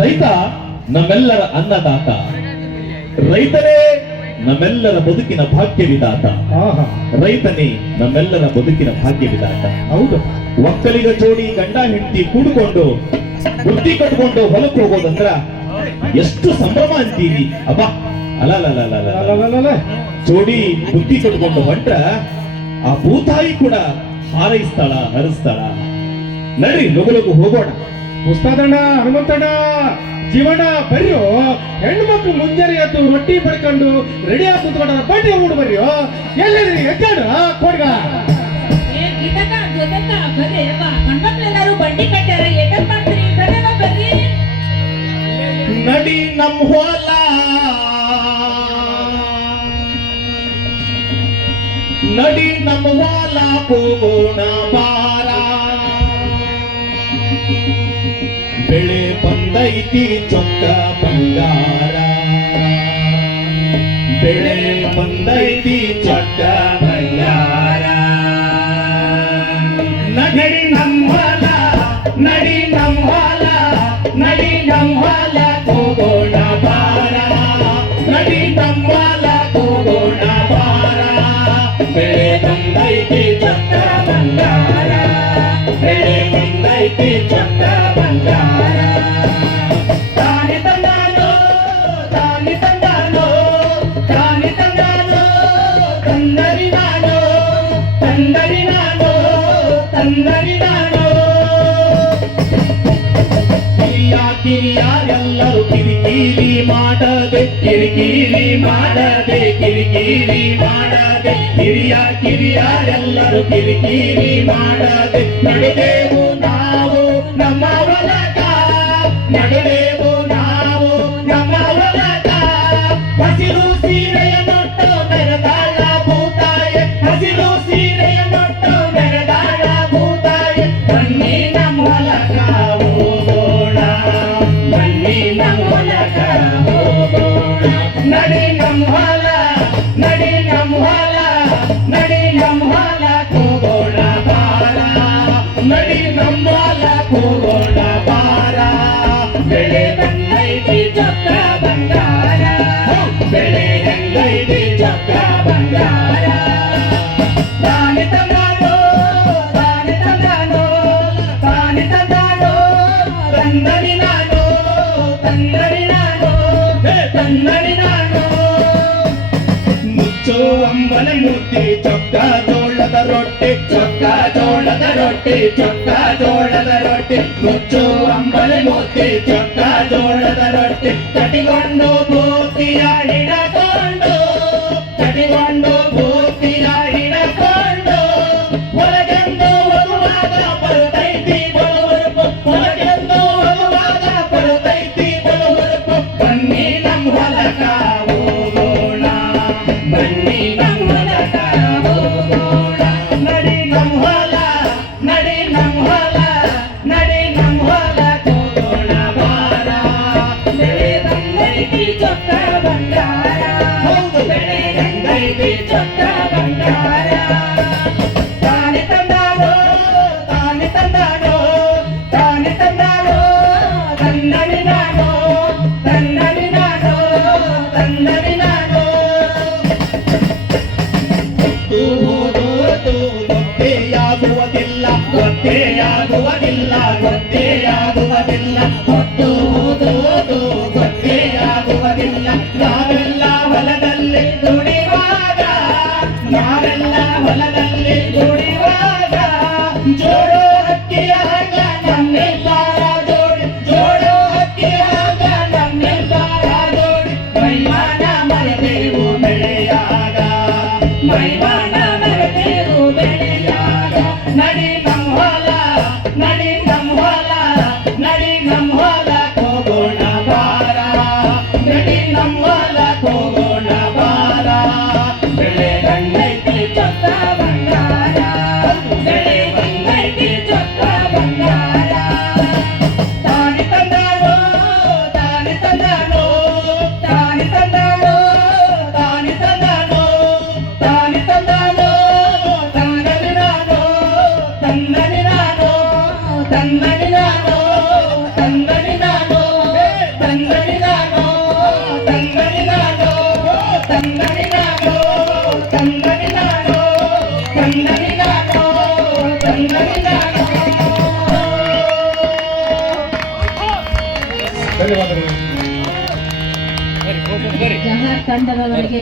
ರೈತ ನಮ್ಮೆಲ್ಲರ ಅನ್ನದಾತ, ರೈತನೇ ನಮ್ಮೆಲ್ಲರ ಬದುಕಿನ ಭಾಗ್ಯ ವಿಧಾತ. ರೈತನೇ ನಮ್ಮೆಲ್ಲರ ಬದುಕಿನ ಭಾಗ್ಯ ವಿಧಾತ. ಹೌದು. ಒಕ್ಕಲಿಗ ಜೋಡಿ ಗಂಡ ಹೆಂಡತಿ ಕೂಡಿಕೊಂಡು ಬುದ್ಧಿ ಕಟ್ಕೊಂಡು ಹೊಲಕ್ಕೆ ಹೋಗೋದಂದ್ರ ಎಷ್ಟು ಸಂಭ್ರಮ ಅಂತೀವಿ. ಅಬ್ಬಾ ಅಲ್ಲ ಜೋಡಿ ಬುದ್ಧಿ ಕಟ್ಕೊಂಡು ಹೊಂಟ್ರ ಆ ಭೂತಾಯಿ ಕೂಡ ಹಾರೈಸ್ತಾಳ, ಹರಿಸ್ತಾಳ. ನಡ್ರಿ ಲಗು ಲಗು ಹೋಗೋಣ. ಉಸ್ತಾದಣ್ಣ, ಹನುಮಂತಣ್ಣ, ಜೀವಣ್ಣ ಬರ್ರಿಯೋ. ಹೆಣ್ಣು ಮಕ್ಕಳು ಮುಂಜಾನೆ ಎದ್ದು ರೊಟ್ಟಿ ಪಡ್ಕೊಂಡು ರೆಡಿ ಆಗಿ ಕುತ್ಕೊಂಡ್ರ ಬಡ್ಡಿ ಊಡ್ ಬರ್ರಿಯೋ. ಎಲ್ಲಿದ್ರಿ ಎದ್ದಾಡ ಕೊಡ್ಗ ಗಂಡ್ಮಕ್ಳೆಲ್ಲಾರು ಬಂಡಿ ಕಟ್ಟಾರ. ಎಟ್ಟಕ್ ಮಾಡ್ತೀರಿ? ಬರ್ರಿ. ನಡಿ ನಮ್ ಹೊಲ, ನಡಿ ನಮ್ ಹೊಲ ಹೋಗೋಣ ಬಾರ. ಬೆಳೆ ಬಂದೈತಿ ಚೊಕ್ಕ ಬಂಗಾರ, ಬೆಳೆ ಬಂದೈತಿ ಚೊಕ್ಕ ಬಂಗಾರ. ನಡಿ ನಮ್ ಹೊಲ, ನಡಿ ನಮ್ ಹೊಲ, ನಡಿ ನಮ್ ಹೊಲ ಹೋಗೋಣ ಬಾರ. ನಡಿ ನಮ್ ಹೊಲ ಹೋಗೋಣ ಬಾರ. ಬೆಳೆ ಬಂದೈತಿ ಚೊಕ್ಕ ಬಂಗಾರ, ಬೆಳೆ ಬಂದೈತಿ ಚೊಕ್ಕ ಬಂಗಾರ. ತಾನಿ ತಂದಾನೋ, ತಾನಿ ತಂದಾನೋ, ತಾನಿ ತಂದಾನೋ, ತಂದರಿ ನಾನು, ತಂದರಿ ನಾನು, ತಂದರಿ ನಾನು. ಕಿರಿಯಾರೆಲ್ಲರೂ ಕಿರಿಕಿರಿ ಮಾಡದೆ, ಕಿರಿಕಿರಿ ಮಾಡದೆ, ಕಿರಿಕಿರಿ ಮಾಡದೆ. ಕಿರಿಯಾರೆಲ್ಲರೂ ಕಿರಿಕಿರಿ ಮಾಡದೆ. ನಡೆದೇವು ನಾವು ನಮ್ಮ ಹೊಲಕ, ನಡೆದೇವು ನಾವು ನಮ್ಮ ಹೊಲಕ. ಹಸಿರು ಸೀರೆಯ ನೋಟ್ಟು ಮೆರೆದಾಳ ಭೂತಾಯ, ಹಸಿರು ಸೀರೆಯ ನೋಟ್ಟು ಮೆರೆದಾಳ ಭೂತಾಯ. ಬನ್ನಿ ನಮ್ಮ ಹೊಲಕ ಹೋಗೋಣ, ಬನ್ನಿ ನಮ್ಮ ಹೊಲಕ ಹೋಗೋಣ. ನಡಿ ನಮ್ಮ ಹೊಲ, ನಡಿ ನಮ್ಮ ಹೊಲ, ನಡಿ ನಮ್ಮ ಹೊಲ ಹೋಗೋಣ ಬಾರ. ನಡಿ ನಮ್ಮ ಹೊಲ ಹೋಗೋಣ ಬಾರ. ಬೆಳೆ ಬಂದೈತಿ ಚೊಕ್ಕ ಬಂಗಾರ, ಬೆಳೆ ಹೆಂಗೈತಿ ಚೊಕ್ಕ ಬಂಗಾರ. ತಾನೆ ತಂದಾನೋ, ತಾನೆ ತಂದಾನೋ, ತಾನೆ ತಂದಾನೋ, ತಂದರಿ ನಾನು, ತಂದರಿ ನಾನು, ತಂದರಿ ನಾನು. ಮುಚ್ಚೋ ಅಂಬಲೆ ಮುದ್ದೆ ಚೊಕ್ಕ ಜೋಳದ ರೊಟ್ಟಿ, ಚೊಕ್ಕ ಜೋಳದ ರೊಟ್ಟಿ, ಚೊಕ್ಕ ಜೋಳದ ರೊಟ್ಟಿ. ಮುಚ್ಚೋ ಅಂಬಲೆ ಮುದ್ದೆ ಚೊಕ್ಕ ಜೋಳದ ರೊಟ್ಟಿ. ಕಟ್ಟಿಕೊಂಡು ಭೂತಿಯ ಹಿಡಕೊಂಡು, ಕಟ್ಟಿಕೊಂಡು ಭೂತಿಯ ಹಿಡಕೊಂಡು. ಒಳಗೆಂದು ಹೋಗುವಾಗ ಬರುತ್ತೈತಿ ಬರುವರುಪು, ಒಳಗೆಂದು ಹೋಗುವಾಗ ಬರುತ್ತೈತಿ ಬರುವರುಪು. ಬನ್ನಿ ನಮ್ಮ ಹೊಲಕ ಹೋಗೋಣ, ಬನ್ನಿ ನಮ್ಮ ಹೊಲಕ ಹೋಗೋಣ. ನಡಿ ನಮ್ಮ ಹೊಲ, ನಡಿ ನಮ್ಮ ಹೊಲ, ನಡಿ ನಮ್ಮ ಹೊಲ ಹೋಗೋಣ ಬಾರ. ಬೆಳೆ ಬಂದೈತಿ ಚೊಕ್ಕ ಬಂಗಾರ, ಹೌದು ಬೆಳೆ ಬಂದೈತಿ ಚೊಕ್ಕ ಬಂಗಾರ. ತಾನೆ ತಂದಾನೋ, ತಾನೆ ತಂದಾನೋ, ತಾನೆ ತಂದಾನೋ, ತಂದರಿ ನಾನು, ತಂದರಿ ನಾನು, ತಂದರಿ ನಾನು. ಗೊತ್ತೇಯಾಗುವುದಿಲ್ಲ, ಗೊತ್ತೇಯಾಗುವುದಿಲ್ಲ, ಗೊತ್ತೇಯಾಗುವುದಿಲ್ಲ. ಹೊತ್ತು ಹೋದೋದು ಗೊತ್ತೇಯಾಗುವುದಿಲ್ಲ. ನಾವೆಲ್ಲ ಹೊಲದಲ್ಲಿ ದುಡಿವಾಗ, ನಾವೆಲ್ಲ ಹೊಲದಲ್ಲಿ ದುಡಿವಾಗ. ಜೋಡೋ ಹಕ್ಕಿಯ ಹಾಗ ನಮ್ಮೆಲ್ಲರ ಜೋಡಿ, ಜೋಡೋ ಹಕ್ಕಿಯ ಹಾಗ ನಮ್ಮೆಲ್ಲರ ಜೋಡಿ. ಮೈಮಾನ ಮರೆತೆವು ಬೆಳೆಯಾಗ, ಮೈಮಾನ ಮರೆತೆವು ಬೆಳೆಯಾಗ. ನಡಿ ನಮ್ಮ ಹೊಲ, ನಡಿ ನಮ್ಮ ಹೊಲ, ನಡಿ ನಮ್ಮ ಹೊಲ ಧನ್ಯವಾದಗಳು. ಜಹಾರ್ ತಂಡದವರಿಗೆ